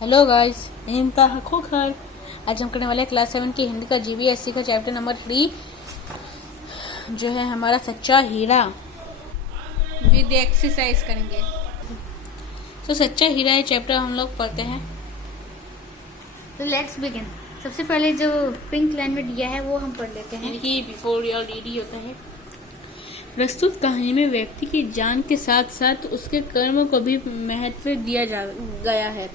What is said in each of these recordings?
Hello guys, इंतहा खोखर। आज हम करने वाले हैं क्लास 7 की हिंदी का जीबीएसई का चैप्टर नंबर 3 जो है हमारा सच्चा हीरा विद एक्सरसाइज करेंगे। तो सच्चा हीरा ये चैप्टर हम लोग पढ़ते हैं। तो लेट्स बिगिन। सबसे पहले जो पिंक लाइन में दिया है वो हम पढ़ लेते हैं। यानी कि बिफोर योर डीडी होता है। प्रस्तुत कहानी में व्यक्ति की जान के साथ साथ उसके कर्म को भी महत्व दिया गया है।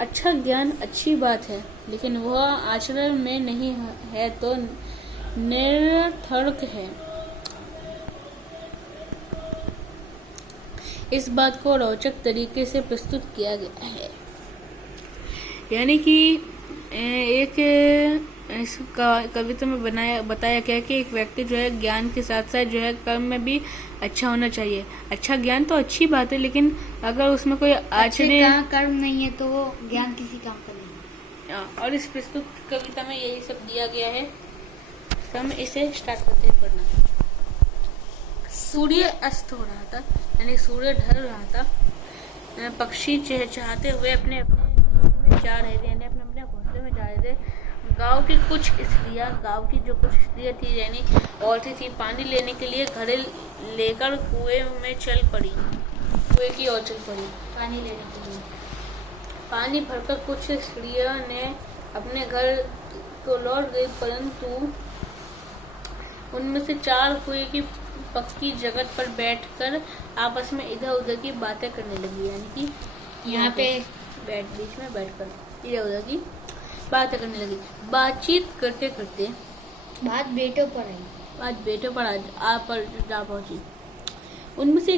अच्छा ज्ञान अच्छी बात है, लेकिन वह आचरण में नहीं है तो निरर्थक है। इस बात को रोचक तरीके से प्रस्तुत किया गया है। यानी कि एक इस कविता में बताया गया कि एक व्यक्ति जो है ज्ञान के साथ साथ जो है कर्म में भी अच्छा होना चाहिए। अच्छा ज्ञान तो अच्छी बात है, लेकिन अगर उसमें कोई आचरण कर्म नहीं है तो वो ज्ञान किसी काम का नहीं। और इस प्रस्तुत कविता में यही सब दिया गया है। हम इसे स्टार्ट करते हैं पढ़ना। सूर्य अस्त हो रहा था, यानी सूर्य ढल रहा था। पक्षी चहचहाते हुए अपने में जा रहे थे, यानी अपने अपने घोंसले में जा रहे थे। गांव की जो कुछ स्त्रियां थी यानी औरतें थी, पानी लेने के लिए घड़े लेकर कुएं में चल पड़ी। कुएं की ओर चल पड़ी पानी लेने के लिए। पानी भरकर कुछ स्त्रियों ने अपने घर तो लौट गई, परंतु उनमें से 4 कुएं की पक्की जगह पर बैठकर आपस में इधर उधर की बातें करने लगी। यानी कि यहाँ पे बीच में बैठकर इधर उधर की बातें करने लगी। बातचीत करते करते बात बेटों पर जा पहुंची। उनमें से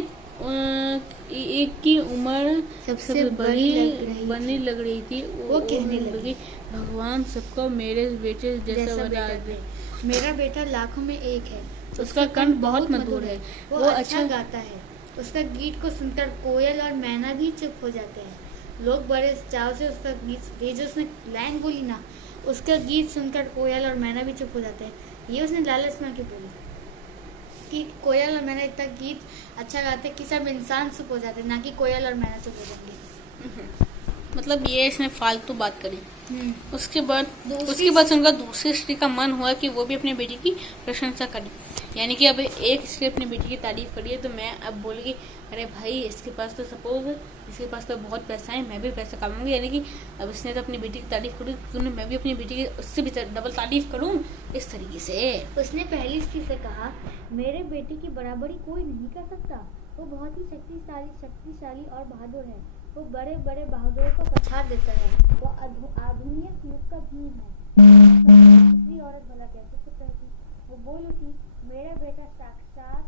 एक की उम्र सबसे बड़ी लग रही थी। वो कहने लगी, भगवान सबको मेरे बेटे जैसा बना दे। मेरा बेटा लाखों में एक है। उसका कंठ बहुत मधुर है। वो अच्छा गाता है। उसका गीत को सुनकर कोयल और मैना भी चुप हो जाते हैं। लोग बड़े चाव से उसका गीत, ये जो उसने लाइन बोली ना, उसका गीत सुनकर कोयल और मैना भी चुप हो जाते हैं। ये उसने लालच में क्यों बोली कि कोयल और मैना इतना गीत अच्छा गाते कि सब इंसान चुप हो जाते, ना कि कोयल और मैना चुप हो जाएंगे। मतलब ये इसने फालतू बात करी। उसके बाद उनका दूसरी स्त्री का मन हुआ कि वो भी अपनी बेटी की प्रशंसा करे। यानी कि अब एक स्त्री अपनी बेटी की तारीफ करी है, तो मैं अब बोलेगी, अरे भाई इसके पास तो बहुत पैसा है, मैं भी पैसा कमाऊंगी। यानी कि अब इसने तो अपनी बेटी की तारीफ करी, क्यों मैं भी अपनी बेटी की उससे भी डबल तारीफ करूं। इस तरीके से उसने पहली स्त्री से कहा, मेरे बेटे की बराबरी कोई नहीं कर सकता। वो बहुत ही शक्तिशाली और बहादुर है। वो बड़े बड़े बहादुरों को पछाड़ देता है। वो आधुनिक युग का भीम है। दूसरी औरत भला कैसे चुप रहती। वो बोल उठी, मेरा बेटा साक्षात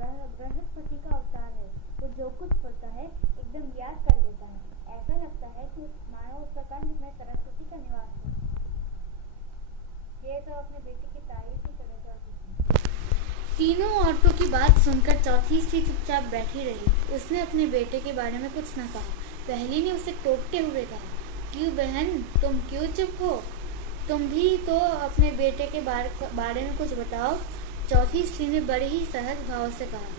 बृहस्पति का अवतार है। वो जो कुछ पढ़ता है एकदम याद कर लेता है। ऐसा लगता है कि मानो उसका कंठ में सरस्वती का निवास है। ये तो अपने बेटे की तारीफ ही करेगा। तीनों औरतों की बात सुनकर चौथी स्त्री चुपचाप बैठी रही। उसने अपने बेटे के बारे में कुछ न कहा। पहली ने उसे टोकते हुए कहा, क्यों बहन, तुम क्यों चुप हो? तुम भी तो अपने बेटे के बारे में कुछ बताओ। चौथी स्त्री ने बड़े ही सहज भाव से कहा,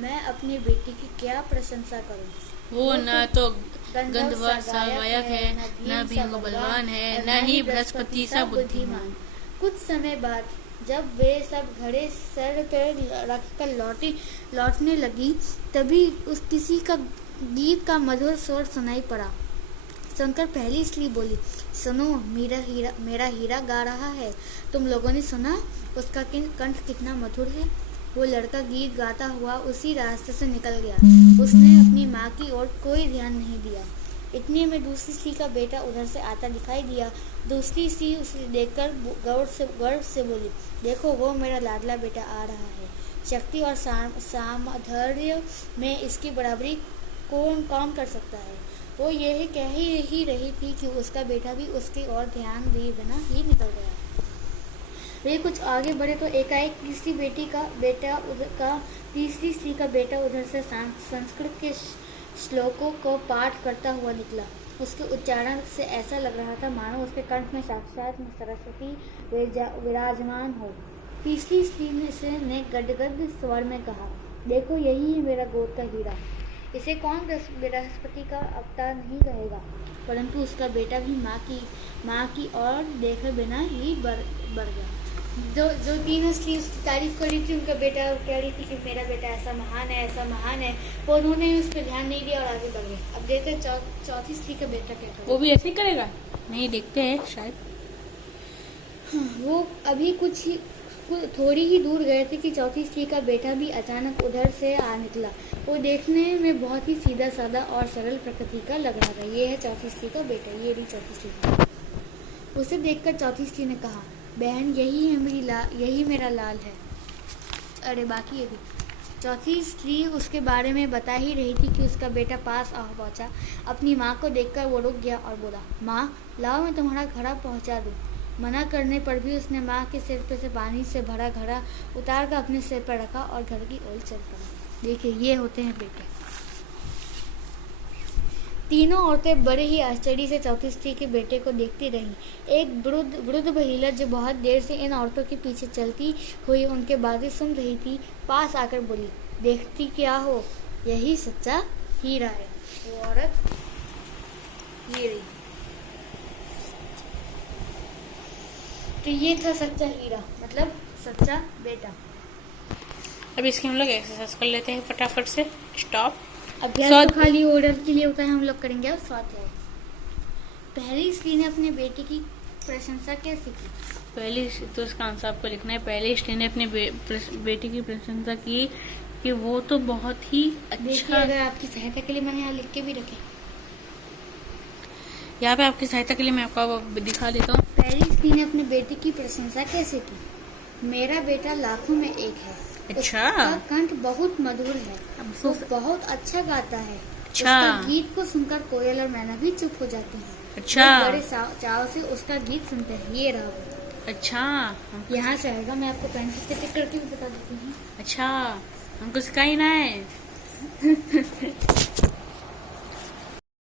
मैं अपनी बेटी की क्या प्रशंसा करूं। वो न तो गंधर्व सा गायक है, न भीम बलवान है, न ही बृहस्पति सा बुद्धिमान। कुछ समय बाद जब वे सब घड़े सर पर रखकर लौटने लगी, तभी उस किसी का गीत का मधुर स्वर सुनाई पड़ा। सुनकर पहली स्त्री बोली, सुनो, मेरा हीरा गा रहा है। तुम लोगों ने सुना उसका कंठ कितना मधुर है। वो लड़का गीत गाता हुआ उसी रास्ते से निकल गया। उसने अपनी माँ की ओर कोई ध्यान नहीं दिया। इतने में दूसरी स्त्री का बेटा उधर से आता दिखाई दिया। दूसरी स्त्री उसे देखकर गर्व से बोली, देखो वो मेरा लाडला बेटा आ रहा है। शक्ति और सामर्थ्य में इसकी बराबरी कौन कर सकता है। वो यही कह ही रही थी कि उसका बेटा भी उसकी ओर ध्यान दिए बिना ही निकल गया। वे कुछ आगे बढ़े तो एकाएक तीसरी स्त्री का बेटा उधर से संस्कृत के श्लोकों को पाठ करता हुआ निकला। उसके उच्चारण से ऐसा लग रहा था मानो उसके कंठ में साक्षात सरस्वती विराजमान हो। तीसरी स्त्री ने गदगद स्वर में कहा, देखो यही है मेरा गोद का हीरा। इसे कौन बृहस्पति का अवतार नहीं कहेगा। परंतु उसका बेटा भी माँ की ओर देखे बिना ही बढ़ गया। जो तीन असली उसकी तारीफ कर रही थी, उनका बेटा कह रही थी कि मेरा बेटा ऐसा महान है, ऐसा महान है, वो उन्होंने उस पर ध्यान नहीं दिया और आगे बढ़ गए। अब देखते हैं चौथी स्त्री का बेटा क्या करेगा। वो भी ऐसे ही करेगा? नहीं, देखते हैं शायद। हाँ, वो अभी थोड़ी ही दूर गए थे कि चौथी स्त्री का बेटा भी अचानक उधर से आ निकला। वो देखने में बहुत ही सीधा साधा और सरल प्रकृति का लग रहा था। ये है चौथी स्त्री का बेटा, ये रही चौथी स्त्री। उसे देखकर चौथी स्त्री ने कहा, बहन यही मेरा लाल है। अरे बाकी अभी चौथी स्त्री उसके बारे में बता ही रही थी कि उसका बेटा पास आ पहुंचा। अपनी माँ को देखकर वो रुक गया और बोला, माँ लाओ मैं तुम्हारा घड़ा पहुंचा दूँ। मना करने पर भी उसने माँ के सिर पे से पानी से भरा घड़ा उतार कर अपने सिर पर रखा और घर की ओर चल पड़ा। देखिए, ये होते हैं बेटे। तीनों औरतें बड़े ही आश्चर्य से चौथी स्त्री के बेटे को देखती रहीं। एक वृद्ध महिला जो बहुत देर से इन औरतों के पीछे चलती हुई उनके बातें सुन रही थी, पास आकर बोली, देखती क्या हो, यही सच्चा हीरा है। वो औरत ये रही। तो ये था सच्चा हीरा, मतलब सच्चा बेटा। अब इसकी हम लोग एक्सरसाइज कर लेते हैं फटाफट से। स्टॉप। अभ्यास तो खाली ऑर्डर के लिए होता है, हम लोग करेंगे। अब स्वाध्याय। पहली स्त्री ने अपने बेटे की प्रशंसा कैसे की? पहली तो इसका आंसर आपको लिखना है। पहली स्त्री ने अपने बेटे की प्रशंसा की कि वो तो बहुत ही अच्छा। अगर आपकी सहायता के लिए मैंने यहाँ लिख के भी रखे। यहाँ पे आपकी सहायता के लिए मैं आपको दिखा देता हूँ। पहली स्त्री ने अपने बेटे की प्रशंसा कैसे की? मेरा बेटा लाखों में एक है। अच्छा। उसका कंठ बहुत मधुर है। वो बहुत अच्छा गाता है। उसका गीत को सुनकर कोयल और मैना भी चुप हो जाती हैं। अच्छा। बड़े चाव से उसका गीत सुनते हैं। ये रहा। अच्छा, यहाँ से आएगा, मैं आपको पेंसिल से टिक करके भी बता देती हूँ। अच्छा, हमको सिखाई ना है।